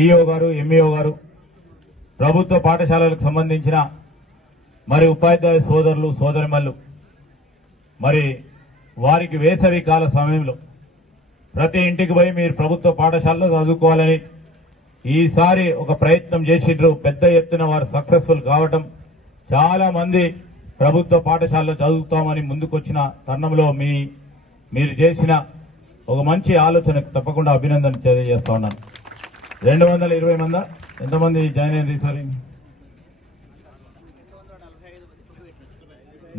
DO గారు, MEO గారు, ప్రభుత్వ పాఠశాలలకు సంబంధించిన మరి ఉపాధ్యాయ సోదరులు సోదరిమల్లు మరి వారికి వేసవి కాల సమయంలో ప్రతి ఇంటికి పోయి మీరు ప్రభుత్వ పాఠశాలలో చదువుకోవాలని ఈసారి ఒక ప్రయత్నం చేసిండ్రు. పెద్ద ఎత్తున వారు సక్సెస్ఫుల్ కావటం, చాలా మంది ప్రభుత్వ పాఠశాలలో చదువుతామని ముందుకొచ్చిన తరుణంలో మీరు చేసిన ఒక మంచి ఆలోచనకు తప్పకుండా అభినందన తెలియజేస్తా ఉన్నాను. 220 మంది ఎంతమంది జాయిన్ అయింది ఈసారి?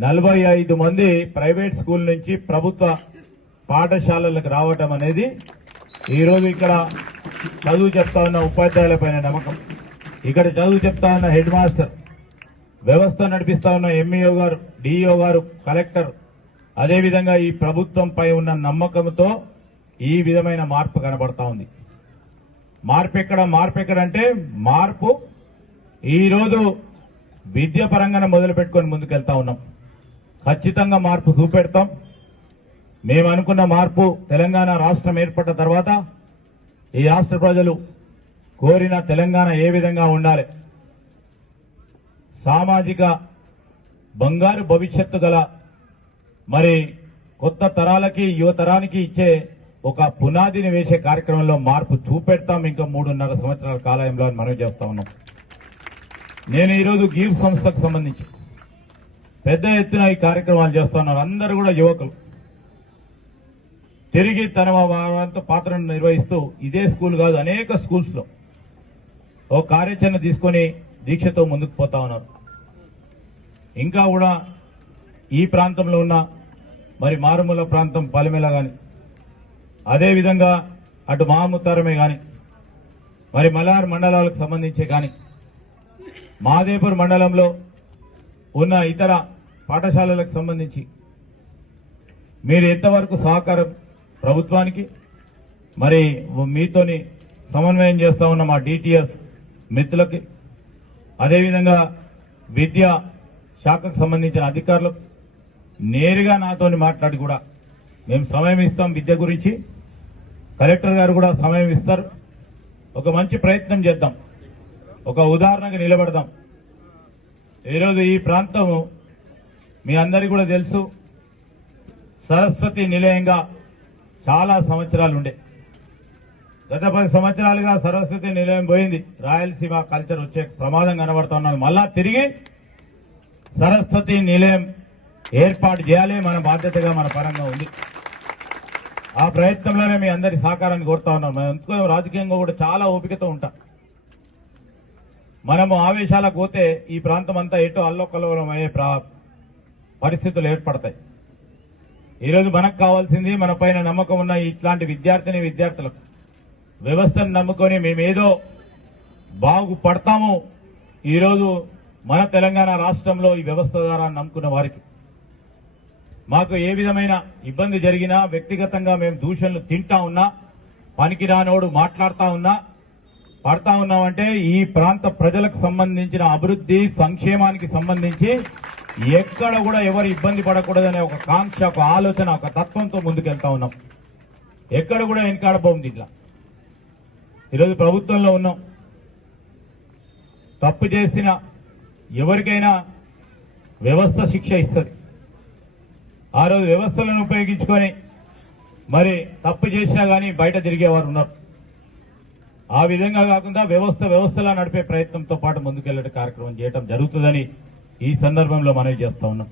45 మంది ప్రైవేట్ స్కూల్ నుంచి ప్రభుత్వ పాఠశాలలకు రావటం అనేది ఈరోజు ఇక్కడ చదువు చెప్తా ఉన్న ఉపాధ్యాయులపైన నమ్మకం, ఇక్కడ చదువు చెప్తా ఉన్న హెడ్ మాస్టర్, వ్యవస్థ నడిపిస్తా ఉన్న ఎంఈఓ గారు, డిఈఓ గారు, కలెక్టర్, అదేవిధంగా ఈ ప్రభుత్వంపై ఉన్న నమ్మకంతో ఈ విధమైన మార్పు కనబడతా ఉంది. మార్పు ఎక్కడంటే మార్పు ఈరోజు విద్య పరంగా మొదలు పెట్టుకొని ముందుకెళ్తా ఉన్నాం. ఖచ్చితంగా మార్పు చూపెడతాం. మేము అనుకున్న మార్పు తెలంగాణ రాష్ట్రం ఏర్పడ్డ తర్వాత ఈ రాష్ట్ర ప్రజలు కోరిన తెలంగాణ ఏ విధంగా ఉండాలి, సామాజిక బంగారు భవిష్యత్తు గల మరి కొత్త తరాలకి యువతరానికి ఇచ్చే ఒక పునాదిని వేసే కార్యక్రమంలో మార్పు చూపెడతాం. ఇంకా 3.5 సంవత్సరాల కాలంలో అని మనం చేస్తా ఉన్నాం. నేను ఈరోజు గీవ్ సంస్థకు సంబంధించి పెద్ద ఎత్తున ఈ కార్యక్రమాలు చేస్తా ఉన్నారు. అందరూ కూడా యువకులు తిరిగి తన పాత్రను నిర్వహిస్తూ ఇదే స్కూల్ కాదు అనేక స్కూల్స్ లో ఓ కార్యాచరణ తీసుకొని దీక్షతో ముందుకు పోతా ఉన్నారు. ఇంకా కూడా ఈ ప్రాంతంలో ఉన్న మరి మారుమూల ప్రాంతం పలిమెల గాని, అదేవిధంగా అటు మాముతారమే గాని, మరి మలార్ మండలాలకు సంబంధించి గాని, మాదేపూర్ మండలంలో ఉన్న ఇతర పాఠశాలలకు సంబంధించి మీరు ఎంతవరకు సహకారం ప్రభుత్వానికి మరి మీతోని సమన్వయం చేస్తా ఉన్న మా డిటిఎస్ మిత్రులకి, అదేవిధంగా విద్యా శాఖకు సంబంధించిన అధికారులకు నేరుగా నాతోని మాట్లాడి కూడా మేము సమయం ఇస్తాం. విద్య గురించి కలెక్టర్ గారు కూడా సమయం ఇస్తారు. ఒక మంచి ప్రయత్నం చేద్దాం, ఒక ఉదాహరణగా నిలబడదాం. ఈరోజు ఈ ప్రాంతం మీ అందరికీ కూడా తెలుసు, సరస్వతి నిలయంగా చాలా సంవత్సరాలు ఉండే. గత 10 సంవత్సరాలుగా సరస్వతి నిలయం పోయింది. రాయలసీమ కల్చర్ వచ్చే ప్రమాదం కనబడుతున్నది. మళ్ళా తిరిగి సరస్వతి నిలయం ఏర్పాటు చేయాలి, మన బాధ్యతగా మన పరంగా ఉంది. ఆ ప్రయత్నంలోనే మీ అందరి సహకారాన్ని కోరుతా ఉన్నాం. మనం ఎందుకో రాజకీయంగా కూడా చాలా ఓపికతో ఉంటాం. మనము ఆవేశాలకు పోతే ఈ ప్రాంతం అంతా ఎటో అల్లోకల్లోలం అయ్యే పరిస్థితులు ఏర్పడతాయి. ఈరోజు మనకు కావాల్సింది మన పైన నమ్మకం ఉన్న ఇట్లాంటి విద్యార్థులకు వ్యవస్థను నమ్ముకొని మేమేదో బాగుపడతాము. ఈరోజు మన తెలంగాణ రాష్ట్రంలో ఈ వ్యవస్థ ద్వారా నమ్ముకున్న వారికి మాకు ఏ విధమైన ఇబ్బంది జరిగినా, వ్యక్తిగతంగా మేము దూషణలు తింటా ఉన్నా, పనికిరానోడు మాట్లాడుతా ఉన్నా, పడతా ఉన్నామంటే ఈ ప్రాంత ప్రజలకు సంబంధించిన అభివృద్ధి సంక్షేమానికి సంబంధించి ఎక్కడ కూడా ఎవరు ఇబ్బంది పడకూడదనే ఒక కాంక్ష, ఒక ఆలోచన, ఒక తత్వంతో ముందుకెళ్తా ఉన్నాం. ఎక్కడ కూడా వెనకాడబోంది. ఇట్లా ఈరోజు ప్రభుత్వంలో ఉన్నాం. తప్పు చేసిన ఎవరికైనా వ్యవస్థ శిక్ష ఇస్తుంది. ఆ రోజు వ్యవస్థలను ఉపయోగించుకొని మరి తప్పు చేసినా కానీ బయట తిరిగేవారు ఉన్నారు. ఆ విధంగా కాకుండా వ్యవస్థలా నడిపే ప్రయత్నంతో పాటు ముందుకెళ్లే కార్యక్రమం చేయడం జరుగుతుందని ఈ సందర్భంలో మనవి చేస్తా ఉన్నాం.